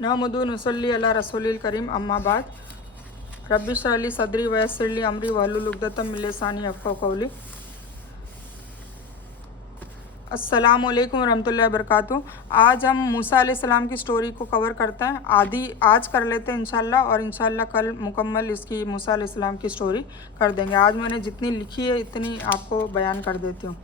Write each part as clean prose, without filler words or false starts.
नहमदु नसल्ली अला रसूलिल करीम अम्मा बाद रब्बि इश्रह ली सदरी वयस्सिर ली अमरी वहलुल उक़दतम मिन लिसानी यफ़क़हू क़ौली। अस्सलामु अलैकुम रहमतुल्लाहि व बरकातुहू। आज हम मूसा अलैहिस्सलाम की स्टोरी को कवर करते हैं। आज कर लेते हैं इंशाल्लाह, और इंशाल्लाह कल मुकम्मल इसकी मूसा अलैहिस्सलाम की स्टोरी कर देंगे। आज मैंने जितनी लिखी है इतनी आपको बयान कर देती हूँ,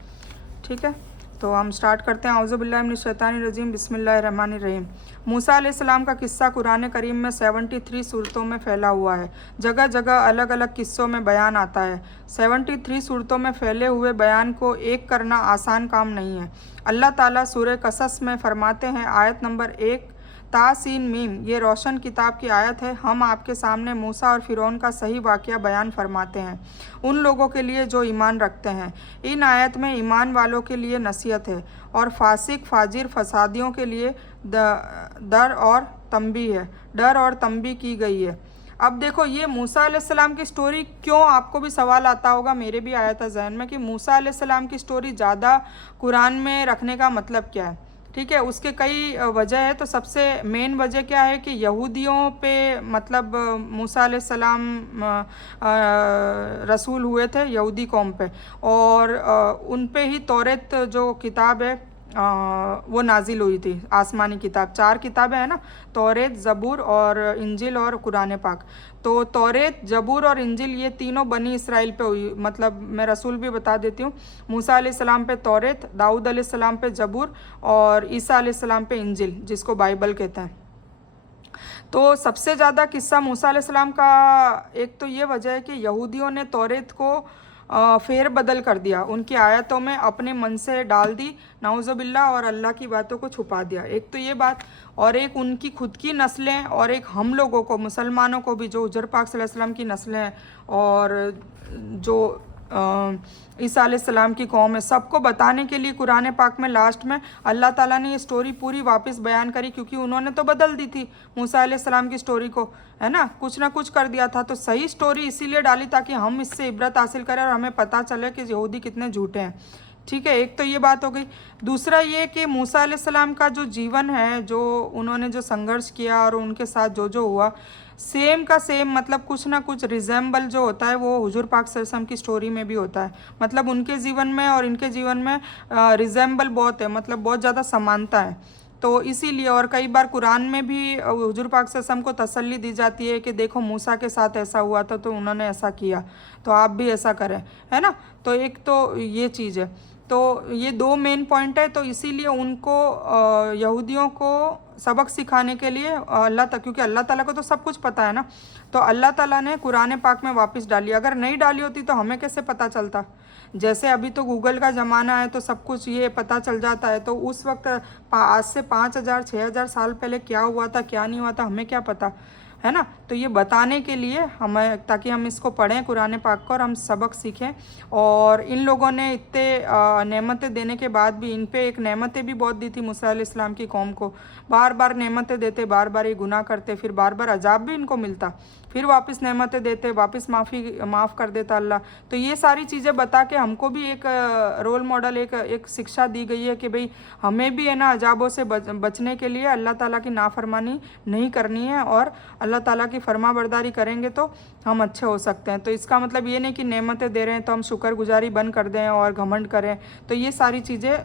ठीक है। तो हम स्टार्ट करते हैं। औज़ु बिल्लाहि मिनश शैतानिर रजीम, बिस्मिल्लाहिर रहमानिर रहीम। मूसा अलैहिस्सलाम का किस्सा कुरान करीम में 73 सूरतों में फैला हुआ है। जगह जगह अलग अलग किस्सों में बयान आता है। 73 सूरतों में फैले हुए बयान को एक करना आसान काम नहीं है। अल्लाह ताला सूरह कसस में फरमाते हैं, आयत नंबर 1, तासीन मीम, ये रोशन किताब की आयत है। हम आपके सामने मूसा और फ़िरौन का सही वाक़या बयान फरमाते हैं उन लोगों के लिए जो ईमान रखते हैं। इन आयत में ईमान वालों के लिए नसीहत है और फासिक फाजिर फसादियों के लिए डर और तंबी की गई है। अब देखो, ये मूसा अलैहिस्सलाम की स्टोरी क्यों, आपको भी सवाल आता होगा, मेरे भी आया था जहन में कि मूसा अलैहिस्सलाम की स्टोरी ज़्यादा कुरान में रखने का मतलब क्या है। ठीक है, उसके कई वजह है। तो सबसे मेन वजह क्या है कि यहूदियों पे मतलब मूसा अलैहिस्सलाम रसूल हुए थे यहूदी कौम पे, और उन पे ही तौरेत जो किताब है वो नाजिल हुई थी। आसमानी किताब, 4 किताबें हैं ना, तौरेत, ज़बूर और इंजिल और कुरान पाक। तो तौरेत, ज़बूर और इंजिल ये तीनों बनी इसराइल पे हुई। मतलब मैं रसूल भी बता देती हूँ, मूसा अलैहिस्सलाम पे तौरेत, दाऊद अलैहिस्सलाम पे ज़बूर और ईसा अलैहिस्सलाम पे इंजिल, जिसको बाइबल कहते हैं। तो सबसे ज़्यादा किस्सा मूसा अलैहिस्सलाम का एक तो ये वजह है कि यहूदियों ने तौरेत को फेर बदल कर दिया, उनकी आयतों में अपने मन से डाल दी, नाउज़ुबिल्लाह, और अल्लाह की बातों को छुपा दिया। एक तो ये बात, और एक उनकी खुद की नस्लें, और एक हम लोगों को, मुसलमानों को भी, जो हुज़ूर पाक सल्लल्लाहु अलैहि वसल्लम की नस्लें हैं और जो ईसा अलैहिस्सलाम की कौम है, सबको बताने के लिए कुरान पाक में लास्ट में अल्लाह ताला ने ये स्टोरी पूरी वापस बयान करी, क्योंकि उन्होंने तो बदल दी थी मूसा अलैहिस्सलाम की स्टोरी को, है ना कुछ कर दिया था। तो सही स्टोरी इसीलिए डाली ताकि हम इससे इबरत हासिल करें और हमें पता चले कि यहूदी कितने झूठे हैं। ठीक है, एक तो ये बात हो गई। दूसरा ये कि मूसा अलैहिस्सलाम का जो जीवन है, जो उन्होंने जो संघर्ष किया और उनके साथ जो हुआ, सेम का सेम, मतलब कुछ ना कुछ रिजेंबल जो होता है वो हुजूर पाक सल्लल्लाहु अलैहि वसल्लम की स्टोरी में भी होता है। मतलब उनके जीवन में और इनके जीवन में रिजेंबल बहुत है, मतलब बहुत ज़्यादा समानता है। तो इसीलिए, और कई बार कुरान में भी हुजूर पाक सल्लल्लाहु अलैहि वसल्लम को तसल्ली दी जाती है कि देखो मूसा के साथ ऐसा हुआ था तो उन्होंने ऐसा किया, तो आप भी ऐसा करें, है ना। तो एक तो ये चीज़ है। तो ये 2 मेन पॉइंट है। तो इसीलिए उनको यहूदियों को सबक सिखाने के लिए अल्लाह तक, क्योंकि अल्लाह ताला को तो सब कुछ पता है ना, तो अल्लाह ताला ने कुरान पाक में वापस डाली। अगर नहीं डाली होती तो हमें कैसे पता चलता। जैसे अभी तो गूगल का ज़माना है तो सब कुछ ये पता चल जाता है, तो उस वक्त आज से 5000 6000 साल पहले क्या हुआ था क्या नहीं हुआ था हमें क्या पता, है ना। तो ये बताने के लिए हमें, ताकि हम इसको पढ़ें कुरान पाक को और हम सबक सीखें। और इन लोगों ने इतने नेमतें देने के बाद भी, इन पे एक नेमतें भी बहुत दी थी मूसा अलैहिस्सलाम की कौम को। बार बार नेमतें देते, बार बार ये गुनाह करते, फिर बार बार अजाब भी इनको मिलता, फिर वापस नेमतें देते, वापस माफ़ कर देता अल्लाह। तो ये सारी चीज़ें बता के हमको भी एक रोल मॉडल, एक शिक्षा दी गई है कि भाई हमें भी है ना अजाबों से बचने के लिए अल्लाह ताला की नाफरमानी नहीं करनी है, और अल्लाह ताला की फरमाबरदारी करेंगे तो हम अच्छे हो सकते हैं। तो इसका मतलब ये नहीं कि नेमतें दे रहे हैं तो हम शुक्रगुजारी बंद कर दें और घमंड करें। तो ये सारी चीज़ें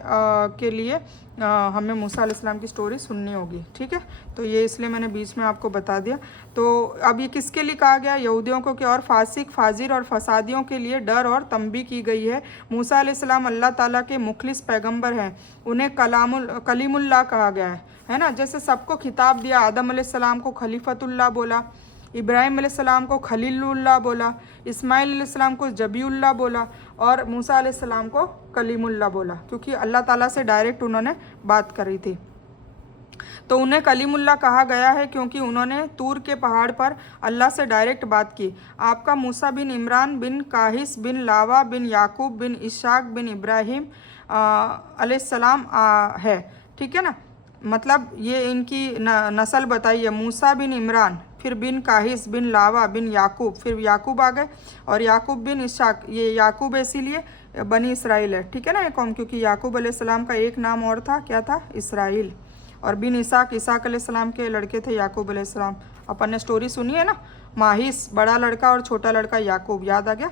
के लिए हमें मूसा अलैहिस्सलाम की स्टोरी सुननी होगी, ठीक है। तो ये इसलिए मैंने बीच में आपको बता दिया। तो अब ये किसके लिए कहा गया, यहूदियों को, कि और फासिक फाजिर और फसादियों के लिए डर और तंबी की गई है। मूसा अलैहिस्सलाम अल्लाह ताला के मुखलिस पैगंबर हैं, उन्हें कलीमुल्लाह कहा गया है ना। जैसे सबको खिताब दिया, आदम अलैहिस्सलाम को खलीफतुल्लाह बोला, इब्राहिम अलैहिस्सलाम को खलीलुल्लाह बोला, इस्माइल अलैहिस्सलाम को जबीउल्लाह बोला, और मूसा अलैहिस्सलाम को कलीमुल्लाह बोला, क्योंकि अल्लाह ताला से डायरेक्ट उन्होंने बात करी थी। तो उन्हें कलीमुल्लाह कहा गया है क्योंकि उन्होंने तूर के पहाड़ पर अल्लाह से डायरेक्ट बात की। आपका मूसा बिन इमरान बिन काहिस बिन लावा बिन याकूब बिन इशाक बिन इब्राहिम अलैहिस्सलाम है, ठीक है ना। मतलब ये इनकी नस्ल बताई है, मूसा बिन इमरान, फिर बिन काहिस बिन लावा बिन याकूब, फिर याकूब आ गए, और याकूब बिन इशाक, ये याकूब इसीलिए बनी इसराइल है, ठीक है ना ये कौम, क्योंकि याकूब अलैहिस्सलाम का एक नाम और था, क्या था, इसराइल। और बिन इसाक, इसाक अलैहिस्सलाम के लड़के थे याकूब अलैहिस्सलाम। अपन ने स्टोरी सुनी है ना, माहिस बड़ा लड़का और छोटा लड़का याकूब, याद आ गया।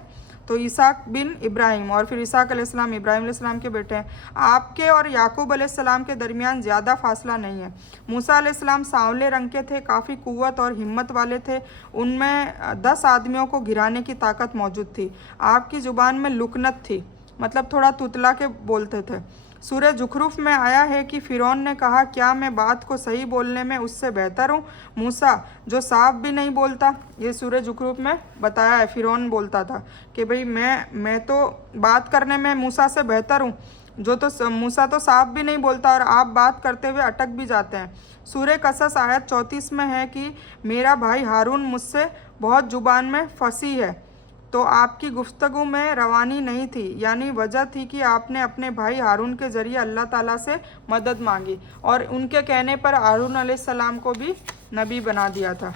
तो इसाक बिन इब्राहिम, और फिर इसाक अलैहिस्सलाम इब्राहिम अलैहिस्सलाम के बेटे हैं। आपके और याकूब अलैहिस्सलाम के दरमियान ज़्यादा फासला नहीं है। मूसा अलैहिस्सलाम सांवले रंग के थे, काफ़ी कुव्वत और हिम्मत वाले थे। उनमें 10 आदमियों को गिराने की ताकत मौजूद थी। आपकी ज़ुबान में लुकनत थी, मतलब थोड़ा तुतला के बोलते थे। सूरह जुखरुफ में आया है कि फ़िरौन ने कहा, क्या मैं बात को सही बोलने में उससे बेहतर हूँ? मूसा जो साफ भी नहीं बोलता, ये सूरह जुखरुफ में बताया है। फ़िरौन बोलता था कि भाई मैं तो बात करने में मूसा से बेहतर हूँ, जो तो मूसा तो साफ भी नहीं बोलता और आप बात करते हुए अटक भी जाते हैं। सूरह कसस आयत 34 में है कि मेरा भाई हारून मुझसे बहुत ज़ुबान में फंसी है, तो आपकी गुफ्तगू में रवानी नहीं थी, यानी वजह थी कि आपने अपने भाई हारून के ज़रिए अल्लाह ताला से मदद मांगी और उनके कहने पर हारून अलैहिस्सलाम को भी नबी बना दिया था।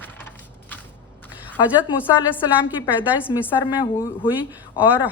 हज़रत मूसा अलैहिस्सलाम की पैदाइश मिस्र में हुई और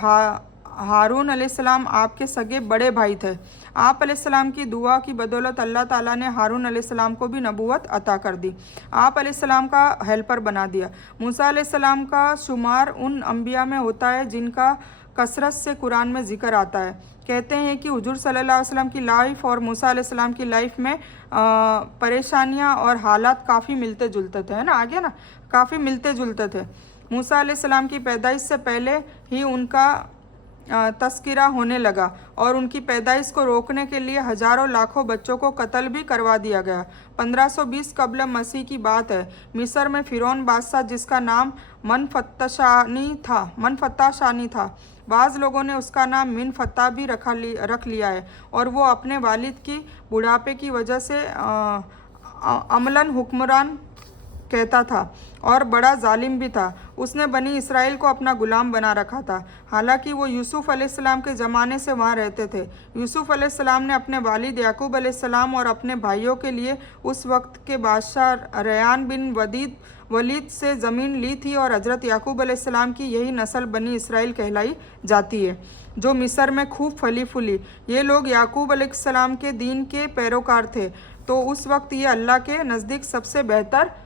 हारून अलैहिस्सलाम आपके सगे बड़े भाई थे। आप अलैहिस्सलाम की दुआ की बदौलत अल्लाह ताला ने हारून अलैहिस्सलाम को भी नबूवत अता कर दी, आप अलैहिस्सलाम का हेल्पर बना दिया। मूसा अलैहिस्सलाम का शुमार उन अम्बिया में होता है जिनका कसरत से कुरान में ज़िक्र आता है। कहते हैं कि हुजूर सल्लल्लाहु अलैहि वसल्लम की लाइफ और मूसा अलैहिस्सलाम की लाइफ में परेशानियां और हालात काफ़ी मिलते जुलते थे, है ना, आगे ना, काफ़ी मिलते जुलते थे। मूसा अलैहिस्सलाम की पैदाइश से पहले ही उनका तस्किरा होने लगा और उनकी पैदाइश को रोकने के लिए हज़ारों लाखों बच्चों को कत्ल भी करवा दिया गया। 1520 कब्ल मसीह की बात है। मिस्र में फ़िरौन बादशाह, जिसका नाम मनफत्ताशानी था, बाज़ लोगों ने उसका नाम मिन फत्ता भी रख लिया है, और वो अपने वालिद की बुढ़ापे की वजह से अमलन हुक्मरान कहता था और बड़ा जालिम भी था। उसने बनी इसराइल को अपना गुलाम बना रखा था, हालांकि वो यूसुफ अलैहिस्सलाम के ज़माने से वहाँ रहते थे। यूसुफ अलैहिस्सलाम ने अपने वालिद याकूब अलैहिस्सलाम और अपने भाइयों के लिए उस वक्त के बादशाह रयान बिन वलीद से ज़मीन ली थी, और हज़रत याकूब अलैहिस्सलाम की यही नस्ल बनी इसराइल कहलाई जाती है, जो मिस्र में खूब फली फूली। ये लोग याकूब अलैहिस्सलाम के दीन के पैरोकार थे, तो उस वक्त ये अल्लाह के नज़दीक सबसे बेहतर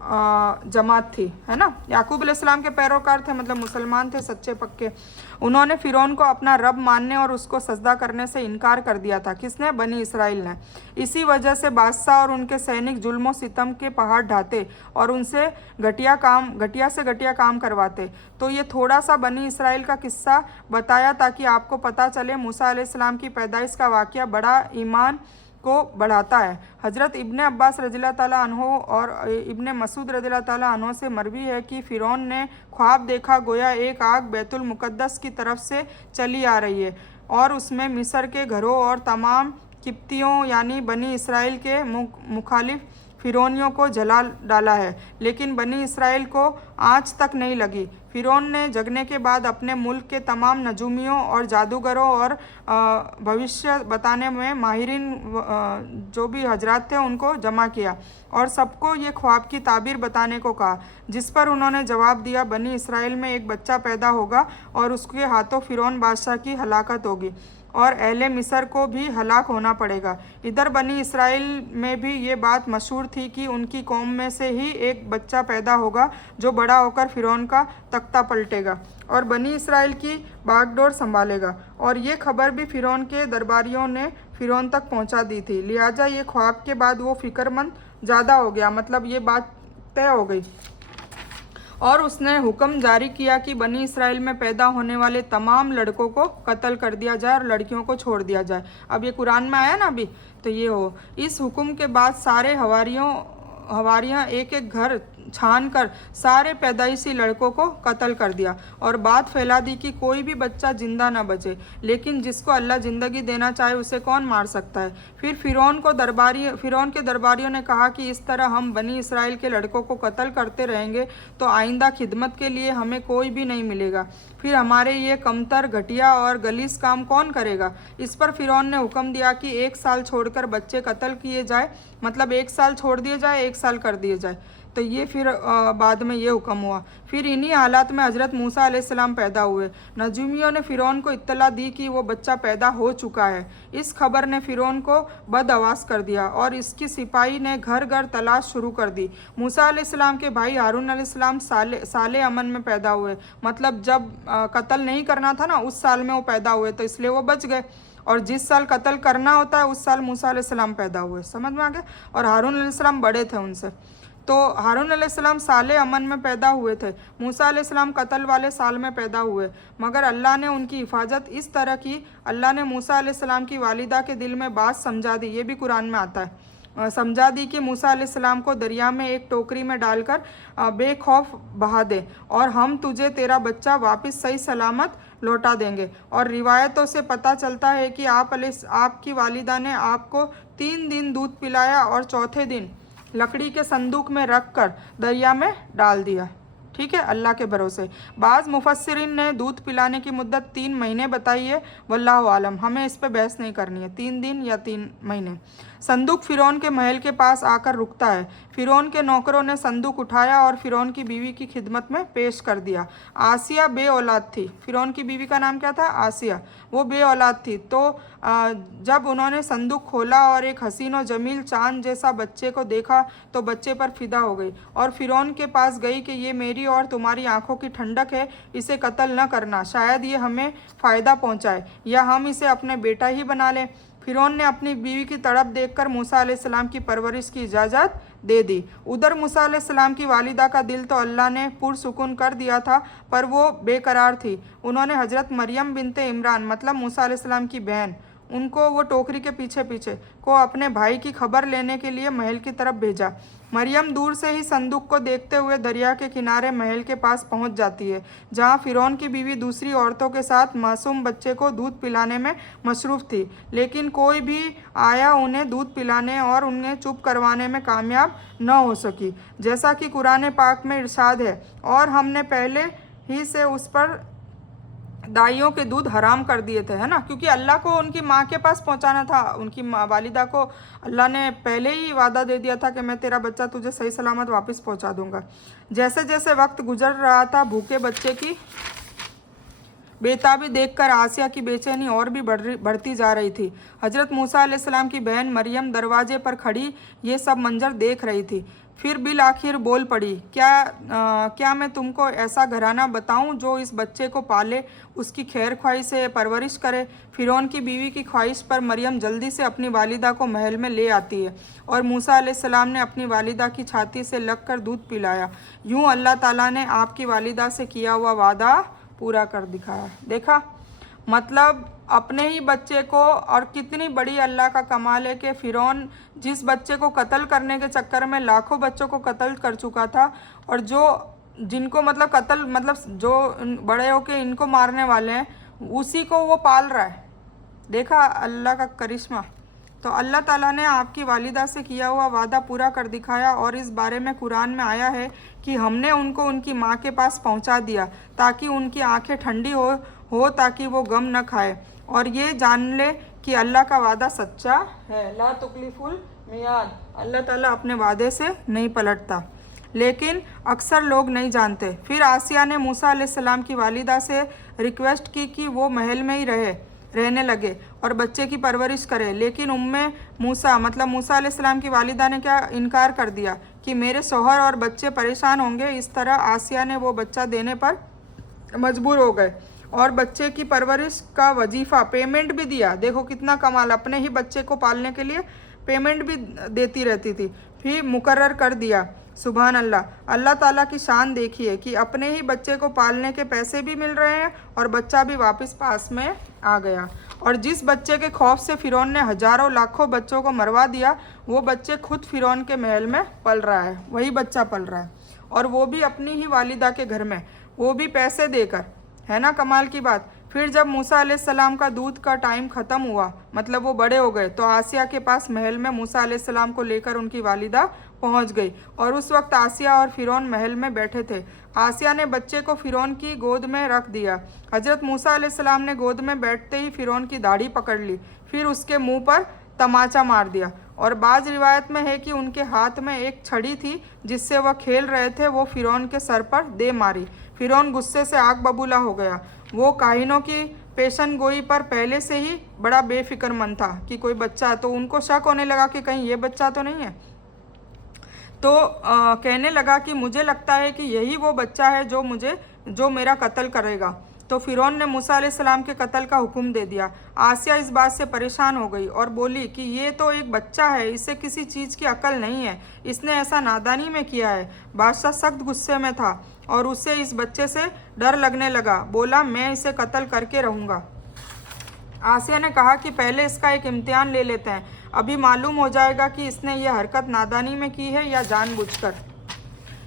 जमात थी, है ना। याकूब अलैहिस्सलाम के पैरोकार थे, मतलब मुसलमान थे सच्चे पक्के। उन्होंने फ़िरौन को अपना रब मानने और उसको सजदा करने से इनकार कर दिया था। किसने? बनी इसराइल ने। इसी वजह से बादशाह और उनके सैनिक जुल्म सितम के पहाड़ ढाते और उनसे घटिया से घटिया काम करवाते। तो ये थोड़ा सा बनी इसराइल का किस्सा बताया ताकि आपको पता चले मूसा अलैहिस्सलाम की पैदाइश का वाक़या बड़ा ईमान को बढ़ाता है। हज़रत इब्ने अब्बास रज़ियल्लाहु ताला अन्हो और इब्ने मसूद रज़ियल्लाहु ताला अन्हो से मरवी है कि फ़िरौन ने ख्वाब देखा, गोया एक आग बैतुल मुक़द्दस की तरफ से चली आ रही है और उसमें मिस्र के घरों और तमाम किप्तियों यानी बनी इसराइल के मुखालिफ फ़िरौनियों को जला डाला है, लेकिन बनी इसराइल को आँच तक नहीं लगी। फ़िरौन ने जगने के बाद अपने मुल्क के तमाम नजूमियों और जादूगरों और भविष्य बताने में माहिरीन जो भी हजरात थे उनको जमा किया और सबको ये ख्वाब की ताबीर बताने को कहा, जिस पर उन्होंने जवाब दिया, बनी इसराइल में एक बच्चा पैदा होगा और उसके हाथों फ़िरौन बादशाह की हलाकत होगी और अहले मिस्र को भी हलाक होना पड़ेगा। इधर बनी इसराइल में भी ये बात मशहूर थी कि उनकी कौम में से ही एक बच्चा पैदा होगा जो बड़ा होकर फ़िरौन का तख्ता पलटेगा और बनी इसराइल की बागडोर संभालेगा। और ये खबर भी फ़िरौन के दरबारियों ने फ़िरौन तक पहुंचा दी थी, लिहाजा ये ख्वाब के बाद वो फ़िक्रमंद ज़्यादा हो गया, मतलब ये बात तय हो गई और उसने हुक्म जारी किया कि बनी इसराइल में पैदा होने वाले तमाम लड़कों को कत्ल कर दिया जाए और लड़कियों को छोड़ दिया जाए। अब ये कुरान में आया ना अभी, तो ये हो। इस हुक्म के बाद सारे हवारियाँ एक एक घर छान कर सारे पैदाइशी लड़कों को कत्ल कर दिया और बात फैला दी कि कोई भी बच्चा जिंदा ना बचे, लेकिन जिसको अल्लाह ज़िंदगी देना चाहे उसे कौन मार सकता है। फिर फ़िरौन के दरबारियों ने कहा कि इस तरह हम बनी इसराइल के लड़कों को कत्ल करते रहेंगे तो आइंदा खिदमत के लिए हमें कोई भी नहीं मिलेगा, फिर हमारे ये कमतर, घटिया और गलीस काम कौन करेगा। इस पर फ़िरौन ने हुक्म दिया कि 1 साल छोड़कर बच्चे कत्ल किए जाए मतलब 1 साल छोड़ दिए जाए, 1 साल कर दिए जाए। तो ये फिर बाद में ये हुक्म हुआ। फिर इन्हीं हालात में हज़रत मूसा अलैहिस्सलाम पैदा हुए। नजूमियों ने फ़िरौन को इत्तला दी कि वो बच्चा पैदा हो चुका है। इस खबर ने फ़िरौन को बदहवास कर दिया और इसकी सिपाही ने घर घर तलाश शुरू कर दी। मूसा अलैहिस्सलाम के भाई हारून अलैहिस्सलाम साले अमन में पैदा हुए, मतलब जब कत्ल नहीं करना था ना उस साल में वो पैदा हुए, तो इसलिए वो बच गए। और जिस साल कत्ल करना होता है उस साल मूसा अलैहिस्सलाम पैदा हुए। समझ में आ गया। और हारून अलैहिस्सलाम बड़े थे उनसे, तो हारून अलैहिस्सलाम साले अमन में पैदा हुए थे। मूसा अलैहिस्सलाम कत्ल वाले साल में पैदा हुए, मगर अल्लाह ने उनकी हिफाजत इस तरह की, अल्लाह ने मूसा अलैहिस्सलाम की वालिदा के दिल में बात समझा दी। ये भी कुरान में आता है, समझा दी कि मूसा अलैहिस्सलाम को दरिया में एक टोकरी में डालकर बेखौफ बहा दे और हम तुझे तेरा बच्चा वापस सही सलामत लौटा देंगे। और रिवायतों से पता चलता है कि आपकी वालिदा ने आपको 3 दिन दूध पिलाया और चौथे दिन लकड़ी के संदूक में रख कर दरिया में डाल दिया। ठीक है, अल्लाह के भरोसे। बाज़ मुफस्सिरीन ने दूध पिलाने की मुद्दत 3 महीने बताई है, वल्लाहु आलम, हमें इस पे बहस नहीं करनी है, 3 दिन या 3 महीने। संदूक फ़िरौन के महल के पास आकर रुकता है। फ़िरौन के नौकरों ने संदूक उठाया और फ़िरौन की बीवी की खिदमत में पेश कर दिया। आसिया बे औलाद थी। फ़िरौन की बीवी का नाम क्या था? आसिया। वो बे औलाद थी। तो जब उन्होंने संदूक खोला और एक हसीन और जमील चांद जैसा बच्चे को देखा तो बच्चे पर फिदा हो गई और फ़िरौन के पास गई कि ये मेरी और तुम्हारी आंखों की ठंडक है, इसे कत्ल न करना, शायद ये हमें फ़ायदा पहुंचाए या हम इसे अपने बेटा ही बना लें। फ़िरौन ने अपनी बीवी की तड़प देखकर मूसा अलैहिस्सलाम की परवरिश की इजाज़त दे दी। उधर मूसा अलैहिस्सलाम की वालिदा का दिल तो अल्लाह ने पुरसुकून कर दिया था, पर वो बेकरार थी। उन्होंने हज़रत मरियम बिनते इमरान, मतलब मूसा अलैहिस्सलाम की बहन, उनको वो टोकरी के पीछे पीछे को अपने भाई की खबर लेने के लिए महल की तरफ भेजा। मरियम दूर से ही संदूक को देखते हुए दरिया के किनारे महल के पास पहुंच जाती है, जहां फ़िरौन की बीवी दूसरी औरतों के साथ मासूम बच्चे को दूध पिलाने में मसरूफ़ थी, लेकिन कोई भी आया उन्हें दूध पिलाने और उन्हें चुप करवाने में कामयाब न हो सकी। जैसा कि कुरान पाक में इरशाद है, और हमने पहले ही से उस पर दाइयों के दूध हराम कर दिए थे, है ना, क्योंकि अल्लाह को उनकी माँ के पास पहुँचाना था। उनकी वालिदा को अल्लाह ने पहले ही वादा दे दिया था कि मैं तेरा बच्चा तुझे सही सलामत वापस पहुँचा दूंगा। जैसे जैसे वक्त गुजर रहा था, भूखे बच्चे की बेताबी देखकर आसिया की बेचैनी और भी बढ़ती जा रही थी। हज़रत मूसा अलैहिस्सलाम की बहन मरियम दरवाजे पर खड़ी ये सब मंजर देख रही थी। फिर बिल आखिर बोल पड़ी, क्या मैं तुमको ऐसा घराना बताऊं जो इस बच्चे को पाले, उसकी खैर ख्वाही से परवरिश करे। फ़िरौन की बीवी की ख्वाहिश पर मरियम जल्दी से अपनी वालिदा को महल में ले आती है और मूसा अलैहिस्सलाम ने अपनी वालिदा की छाती से लगकर दूध पिलाया। यूँ अल्लाह ताला ने आपकी वालिदा से किया हुआ वादा पूरा कर दिखाया। देखा, मतलब अपने ही बच्चे को, और कितनी बड़ी अल्लाह का कमाल है कि फ़िरौन जिस बच्चे को कत्ल करने के चक्कर में लाखों बच्चों को कत्ल कर चुका था, और जो जिनको मतलब कत्ल, मतलब जो बड़े होके इनको मारने वाले हैं, उसी को वो पाल रहा है। देखा अल्लाह का करिश्मा। तो अल्लाह ताला ने आपकी वालिदा से किया हुआ वादा पूरा कर दिखाया, और इस बारे में कुरान में आया है कि हमने उनको उनकी माँ के पास पहुँचा दिया ताकि उनकी आंखें ठंडी हो ताकि वो गम न खाए और ये जान ले कि अल्लाह का वादा सच्चा है। ला तुकलिफुल मियाद, अल्लाह ताला अपने वादे से नहीं पलटता, लेकिन अक्सर लोग नहीं जानते। फिर आसिया ने मूसा अलैहिस्सलाम की वालिदा से रिक्वेस्ट की कि वो महल में ही रहने लगे और बच्चे की परवरिश करे, लेकिन उम्मे मूसा, मतलब मूसा अलैहिस्सलाम की वालिदा ने क्या इनकार कर दिया कि मेरे शौहर और बच्चे परेशान होंगे। इस तरह आसिया ने वो बच्चा देने पर मजबूर हो गए और बच्चे की परवरिश का वजीफ़ा, पेमेंट भी दिया। देखो कितना कमाल, अपने ही बच्चे को पालने के लिए पेमेंट भी देती रहती थी, फिर मुकर्रर कर दिया। सुभान अल्लाह, अल्लाह ताला की शान देखिए कि अपने ही बच्चे को पालने के पैसे भी मिल रहे हैं और बच्चा भी वापस पास में आ गया। और जिस बच्चे के खौफ से फ़िरौन ने हज़ारों लाखों बच्चों को मरवा दिया, वो बच्चे खुद फ़िरौन के महल में पल रहा है, वही बच्चा पल रहा है, और वो भी अपनी ही वालिदा के घर में, वो भी पैसे देकर। है ना कमाल की बात। फिर जब मूसा अलैहिस्सलाम का दूध का टाइम ख़त्म हुआ, मतलब वो बड़े हो गए, तो आसिया के पास महल में मूसा अलैहिस्सलाम को लेकर उनकी वालिदा पहुंच गई और उस वक्त आसिया और फ़िरौन महल में बैठे थे। आसिया ने बच्चे को फ़िरौन की गोद में रख दिया। हज़रत मूसा अलैहिस्सलाम ने गोद में बैठते ही फ़िरौन की दाढ़ी पकड़ ली, फिर उसके मुंह पर तमाचा मार दिया और बाज़ रिवायत में है कि उनके हाथ में एक छड़ी थी जिससे वह खेल रहे थे, वो फ़िरौन के सर पर दे मारी। फ़िरौन गुस्से से आग बबूला हो गया। वो काहिनों की पेशन गोई पर पहले से ही बड़ा बेफिक्रमंद था कि कोई बच्चा, तो उनको शक होने लगा कि कहीं ये बच्चा तो नहीं है। तो कहने लगा कि मुझे लगता है कि यही वो बच्चा है जो मेरा कत्ल करेगा। तो फ़िरौन ने मूसा अलैहिस्सलाम के कत्ल का हुक्म दे दिया। आसिया इस बात से परेशान हो गई और बोली कि ये तो एक बच्चा है, इसे किसी चीज़ की अकल नहीं है, इसने ऐसा नादानी में किया है। बादशाह सख्त गुस्से में था और उसे इस बच्चे से डर लगने लगा। बोला, मैं इसे कत्ल करके रहूँगा। आसिया ने कहा कि पहले इसका एक इम्तिहान ले लेते हैं, अभी मालूम हो जाएगा कि इसने यह हरकत नादानी में की है या जानबूझकर।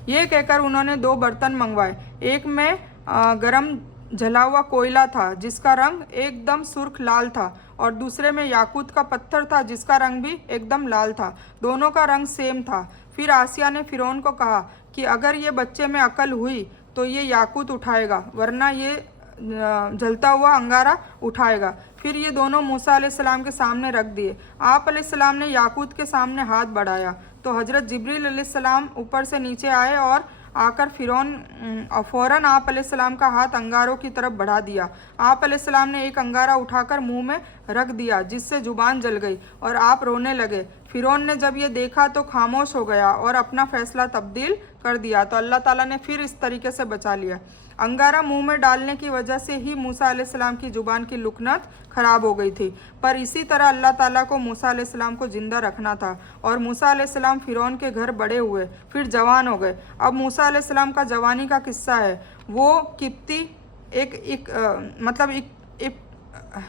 ये कहकर उन्होंने 2 बर्तन मंगवाए। एक में गरम जला हुआ कोयला था जिसका रंग एकदम सुर्ख लाल था, और दूसरे में याकूत का पत्थर था जिसका रंग भी एकदम लाल था। दोनों का रंग सेम था। फिर आसिया ने फ़िरौन को कहा कि अगर ये बच्चे में अकल हुई तो ये याकूत उठाएगा, वरना ये जलता हुआ अंगारा उठाएगा। फिर ये दोनों मूसा अलैहिस्सलाम के सामने रख दिए। आप अलैहिस्सलाम ने याकूत के सामने हाथ बढ़ाया तो हज़रत जिब्रील अलैहिस्सलाम ऊपर से नीचे आए और आकर फ़ौरन आप अलैहिस्सलाम का हाथ अंगारों की तरफ बढ़ा दिया। आप अलैहिस्सलाम ने एक अंगारा उठाकर मुंह में रख दिया जिससे जुबान जल गई और आप रोने लगे। फ़िरौन ने जब ये देखा तो खामोश हो गया और अपना फ़ैसला तब्दील कर दिया। तो अल्लाह ताला ने फिर इस तरीके से बचा लिया। अंगारा मुंह में डालने की वजह से ही मूसा अलैहिस्सलाम की ज़ुबान की लुकनत ख़राब हो गई थी, पर इसी तरह अल्लाह ताला को मूसा अलैहिस्सलाम को ज़िंदा रखना था। और मूसा अलैहिस्सलाम फ़िरौन के घर बड़े हुए, फिर जवान हो गए। अब मूसा अलैहिस्सलाम का जवानी का किस्सा है। वो किप्ती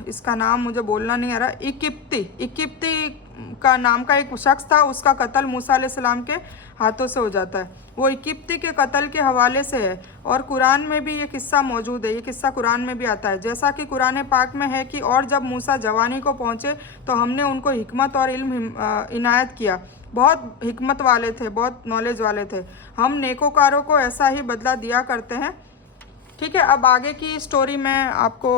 इसका नाम मुझे बोलना नहीं आ रहा, इकिप्ती का नाम का एक शख्स था, उसका कत्ल मूसा अलैहिस्सलाम के हाथों से हो जाता है। वो इकिप्ती के कत्ल के हवाले से है और कुरान में भी ये किस्सा मौजूद है। ये किस्सा कुरान में भी आता है, जैसा कि कुरान पाक में है कि और जब मूसा जवानी को पहुँचे तो हमने उनको हिकमत और इल्म इनायत किया। बहुत हिकमत वाले थे, बहुत नॉलेज वाले थे। हम नेकोकारों को ऐसा ही बदला दिया करते हैं। ठीक है, अब आगे की स्टोरी मैं आपको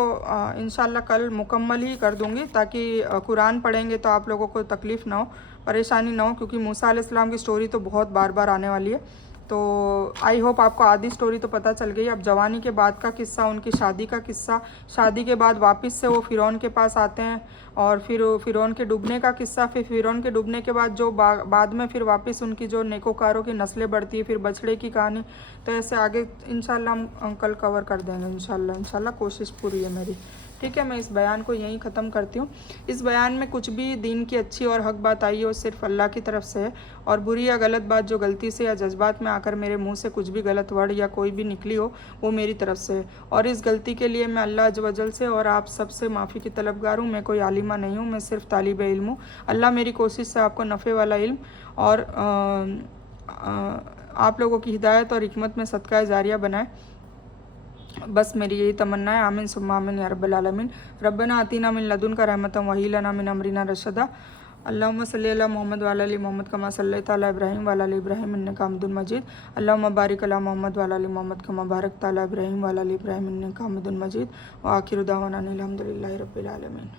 इंशाल्लाह कल मुकम्मल ही कर दूंगी, ताकि कुरान पढ़ेंगे तो आप लोगों को तकलीफ़ ना हो, परेशानी ना हो, क्योंकि मूसा अलैहिस्सलाम की स्टोरी तो बहुत बार बार आने वाली है। तो आई होप आपको आधी स्टोरी तो पता चल गई। अब जवानी के बाद का किस्सा, उनकी शादी का किस्सा, शादी के बाद वापस से वो फ़िरौन के पास आते हैं, और फिर फ़िरौन के डूबने का किस्सा, फिर फ़िरौन के डूबने के बाद जो बाद में फिर वापस उनकी जो नेकोकारों की नस्लें बढ़ती है, फिर बछड़े की कहानी। तो ऐसे आगे इंशाल्लाह हम कल कवर कर देंगे। इंशाल्लाह कोशिश पूरी है मेरी। ठीक है, मैं इस बयान को यहीं ख़त्म करती हूँ। इस बयान में कुछ भी दीन की अच्छी और हक बात आई हो सिर्फ अल्लाह की तरफ से है, और बुरी या गलत बात जो गलती से या जज्बात में आकर मेरे मुंह से कुछ भी गलत वर्ड या कोई भी निकली हो वो मेरी तरफ से है। और इस गलती के लिए मैं अल्लाह अज़्ज़ वजल से और आप सबसे माफ़ी की तलबगार हूँ। मैं कोई आलिमा नहीं हूँ, मैं सिर्फ तालिब इल्म हूँ। अल्लाह मेरी कोशिश से आपको नफ़े वाला इल्म और आप लोगों की हिदायत और हिकमत में सदका जारिया बनाए। बस मेरी यही तमन्ना है। आमीन सुम्मा आमीन या रब्बल आलमीन। रब्बना आतीना मिन लदुनका रहमतन व हय्यि लना मिन अमरिना रशदा। अल्लाहुम्मा सल्लि अला मोहम्मद व अला आलि मोहम्मद कमा सल्लैता अला इब्राहीम व अला आलि इब्राहीम इन्नका हमीदुम मजीद। अल्लाहुम्मा बारिक अला मोहम्मद व अला आलि मोहम्मद कमा बारकता अला इब्राहीम व अला आलि इब्राहीम इन्नका हमीदुम मजीद। व आखिरु दावाना अनिल हम्दुलिल्लाहि रब्बिल आलमीन।